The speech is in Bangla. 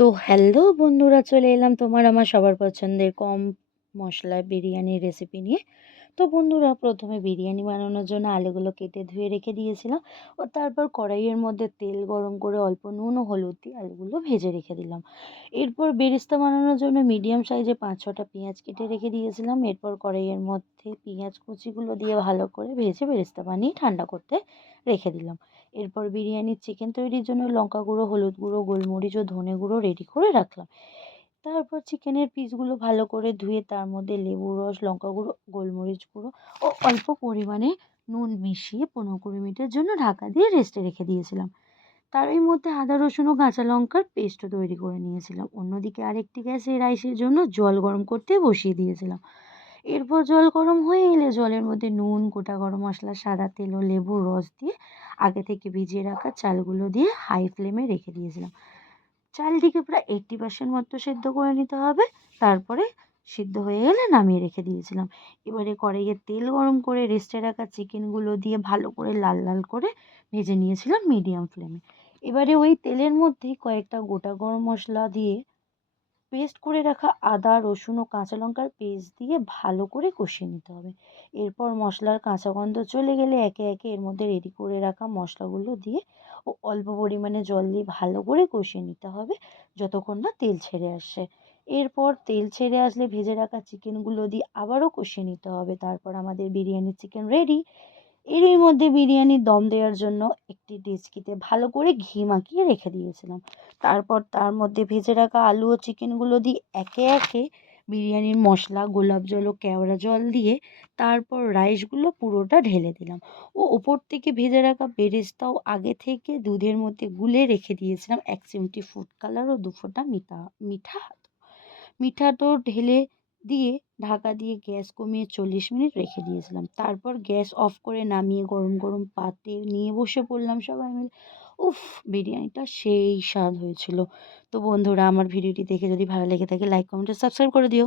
তো হ্যালো বন্ধুরা, চলে এলাম তোমার আমার সবার পছন্দের কম মশলায় বিরিয়ানির রেসিপি নিয়ে। তো বন্ধুরা, প্রথমে বিরিয়ানি বানানোর জন্য আলুগুলো কেটে ধুয়ে রেখে দিয়েছিলাম ও তারপর কড়াইয়ের মধ্যে তেল গরম করে অল্প নুন ও হলুদ দিয়ে আলুগুলো ভেজে রেখে দিলাম। এরপর বেরেস্তা বানানোর জন্য মিডিয়াম সাইজে 5-6টা পেঁয়াজ কেটে রেখে দিয়েছিলাম। এরপর কড়াইয়ের মধ্যে পেঁয়াজ কুচিগুলো দিয়ে ভালো করে ভেজে বেরেস্তা বানিয়ে ঠান্ডা করতে রেখে দিলাম। এরপর বিরিয়ানির চিকেন তৈরির জন্য লঙ্কা গুঁড়ো, হলুদ গুঁড়ো, গোলমরিচ ও ধনে গুঁড়ো রেডি করে রাখলাম। তারপর চিকেনের পিসগুলো ভালো করে ধুয়ে তার মধ্যে লেবুর রস, লঙ্কা গুঁড়ো, গোলমরিচ গুঁড়ো ও অল্প পরিমাণে নুন মিশিয়ে 15-20 মিনিটের জন্য ঢাকা দিয়ে রেস্টে রেখে দিয়েছিলাম। তারই মধ্যে আদা রসুন ও কাঁচা লঙ্কার পেস্টও তৈরি করে নিয়েছিলাম। অন্যদিকে আরেকটি গ্যাসে রাইসের জন্য জল গরম করতে বসিয়ে দিয়েছিলাম। এরপর জল গরম হয়ে এলে জলের মধ্যে নুন, গোটা গরম মশলা, সাদা তেল ও লেবুর রস দিয়ে আগে থেকে ভিজিয়ে রাখা চালগুলো দিয়ে হাই ফ্লেমে রেখে দিয়েছিলাম। চালটিকে প্রায় 80% মতো সেদ্ধ করে নিতে হবে। তারপরে সিদ্ধ হয়ে গেলে নামিয়ে রেখে দিয়েছিলাম। এবারে কড়াইয়ে তেল গরম করে রেস্টে রাখা চিকেনগুলো দিয়ে ভালো করে লাল লাল করে ভেজে নিয়েছিলাম মিডিয়াম ফ্লেমে। এবারে ওই তেলের মধ্যেই কয়েকটা গোটা গরম মশলা দিয়ে পেস্ট করে রাখা আদা, রসুন ও কাঁচা লঙ্কার পেস্ট দিয়ে ভালো করে কষিয়ে নিতে হবে। এরপর মশলার কাঁচা গন্ধ চলে গেলে একে একে এর মধ্যে রেডি করে রাখা মশলাগুলো দিয়ে ও অল্প পরিমাণে জল দিয়ে ভালো করে কষিয়ে নিতে হবে যতক্ষণ না তেল ছেড়ে আসে। এরপর তেল ছেড়ে আসলে ভেজে রাখা চিকেনগুলো দিয়ে আবারও কষিয়ে নিতে হবে। তারপর আমাদের বিরিয়ানির চিকেন রেডি। এরই মধ্যে বিরিয়ানির দম দেওয়ার জন্য একটি ডেচকিতে ভালো করে ঘি মাখিয়ে রেখে দিয়েছিলাম। তারপর তার মধ্যে ভেজে রাখা আলু ও চিকেনগুলো দিয়ে একে একে বিরিয়ানির মশলা, গোলাপ জল ও কেওড়া জল দিয়ে তারপর রাইসগুলো পুরোটা ঢেলে দিলাম ও ওপর থেকে ভেজে রাখা বেরেস্তাও আগে থেকে দুধের মধ্যে গুলে রেখে দিয়েছিলাম 1 চিমটি ফুড কালার ও 2 ফোঁটা মিঠা মিঠাটো ঢেলে দিয়ে ঢাকা দিয়ে গ্যাস কমিয়ে 40 মিনিট রেখে দিয়েছিলাম। তারপর গ্যাস অফ করে নামিয়ে গরম গরম পাতে নিয়ে বসে পড়লাম সবাই মিলে। উফ! বিরিয়ানিটা সেই স্বাদ হয়েছিল। তো বন্ধুরা, আমার ভিডিওটি দেখে যদি ভালো লেগে থাকে লাইক, কমেন্ট ও সাবস্ক্রাইব করে দিও।